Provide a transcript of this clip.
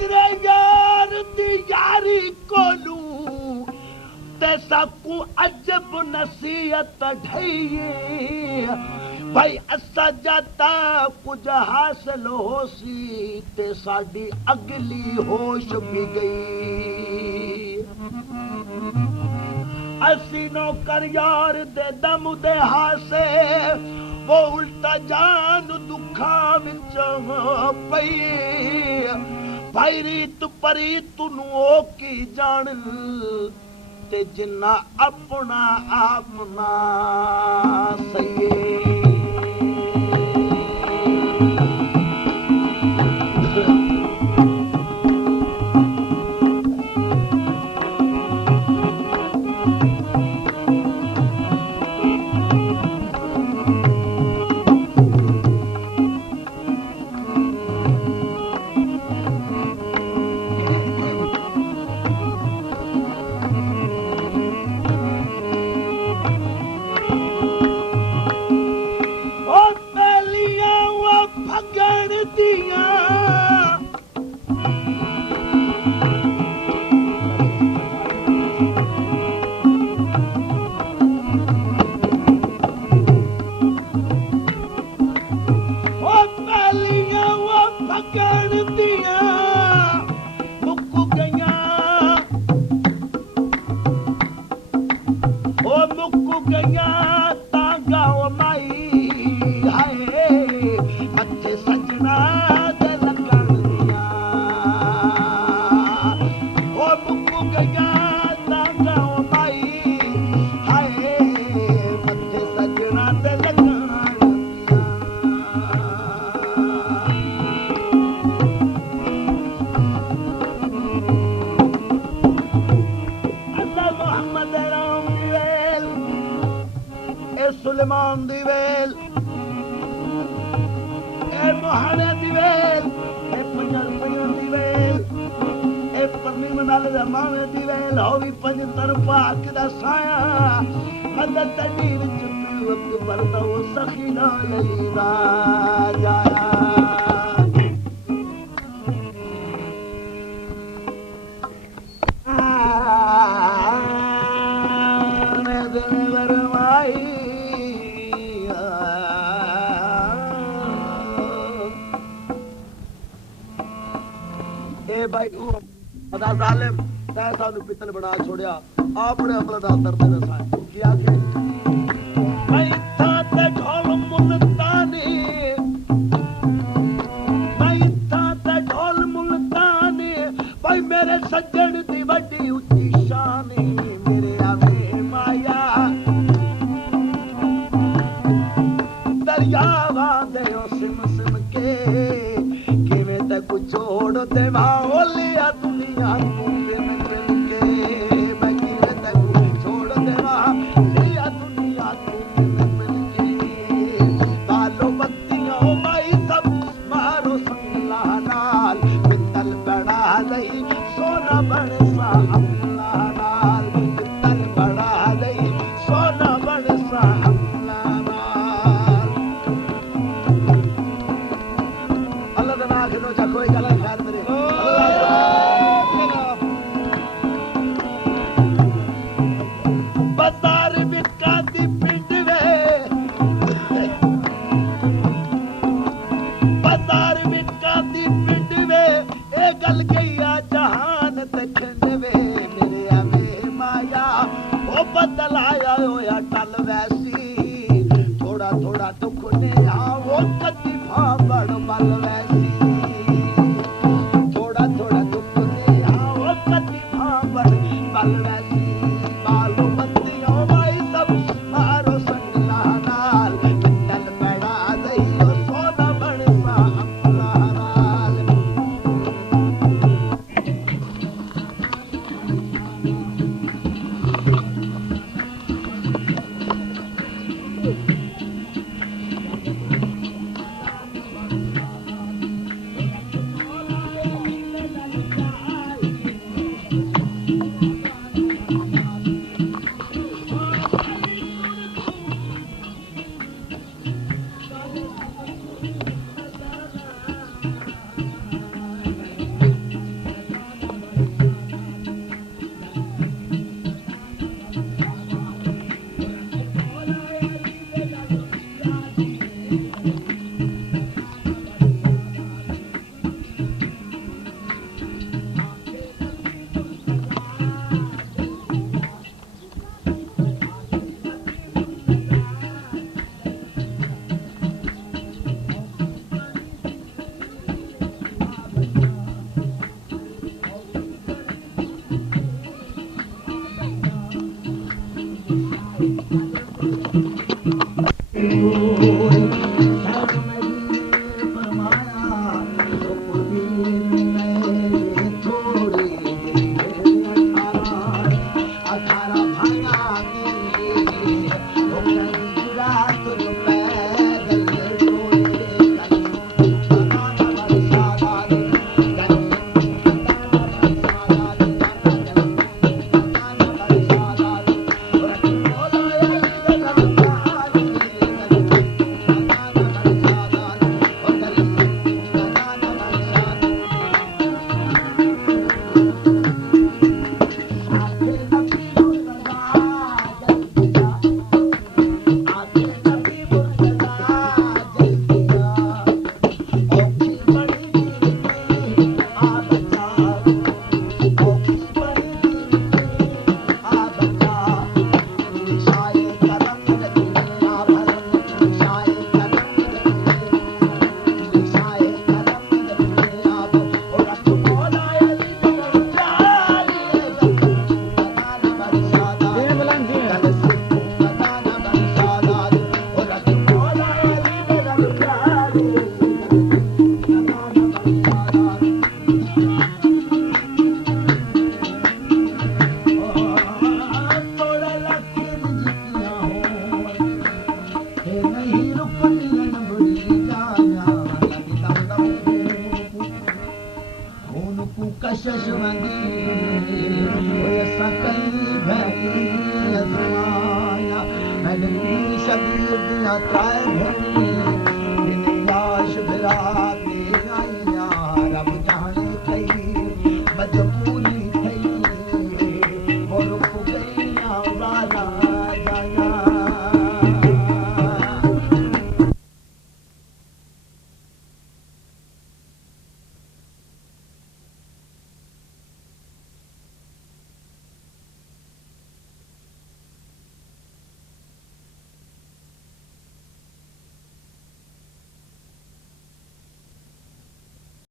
तेरे यार दी यारी कोलू ते साकू अजब नसीहत ढईए भाई असा जाता कुछ हासिल हो सी ते साडी अगली होश भी गई असी नौकर यार दे दम दे हासे वो उल्टा जान दुखा विच पई भाई रीत परीत नू की जान ते जिन्ना अपना अपना सही सुलेमान दी वेल ए मोहने दी वेल ए पंजर दी वेल ए परनी मनाल दा मावे दी वेल हो भी पंज तरफा किदा साया मदद तड़ी विच वक्त परदा वो सखी नाल लीदा जाया भाई पता जालिम तै सानू पितल बना छोड़िया अपने अमल दा दर्द दसाए की आखे भाई था ते ढोल मुल्तानी भाई था ते ढोल मुल्तानी भाई मेरे सज्जन दी बड़ी ऊंची शान मेरे आवे माया दरियावा दे सिम सिम के किवें ते कुछ छोड़ देवा ओलिया दुनिया तू बिन बिन के मैं किवें ते कुछ छोड़ देवा लिया दुनिया तू बिन बिन के बालो बत्तियां ओ माई सब मारो संगला नाल पितल बड़ा लई सोना बन सा अल्लाह नाल पितल बड़ा लई सोना बन सा अल्लाह नाल अल्लाह दा नाम लो जा कोई गलत खैर मेरे बाजार बिका दी पिंड वे बाजार बिका दी पिंड वे ए गल गई आ जहान ते खंड वे मेरे आवे माया ओ बदल आया होया टल वैसी थोड़ा थोड़ा दुख ने आ वो कदी फाबड़ बल वैसी थोड़ा थोड़ा दुख ने आ वो कदी फाबड़ बल वैसी बालो बत्तियों भाई सब मारो संगला नाल पितल बड़ा दई ओ सोना बन सा अल्लाह नाल ਪ੍ਰਾਇ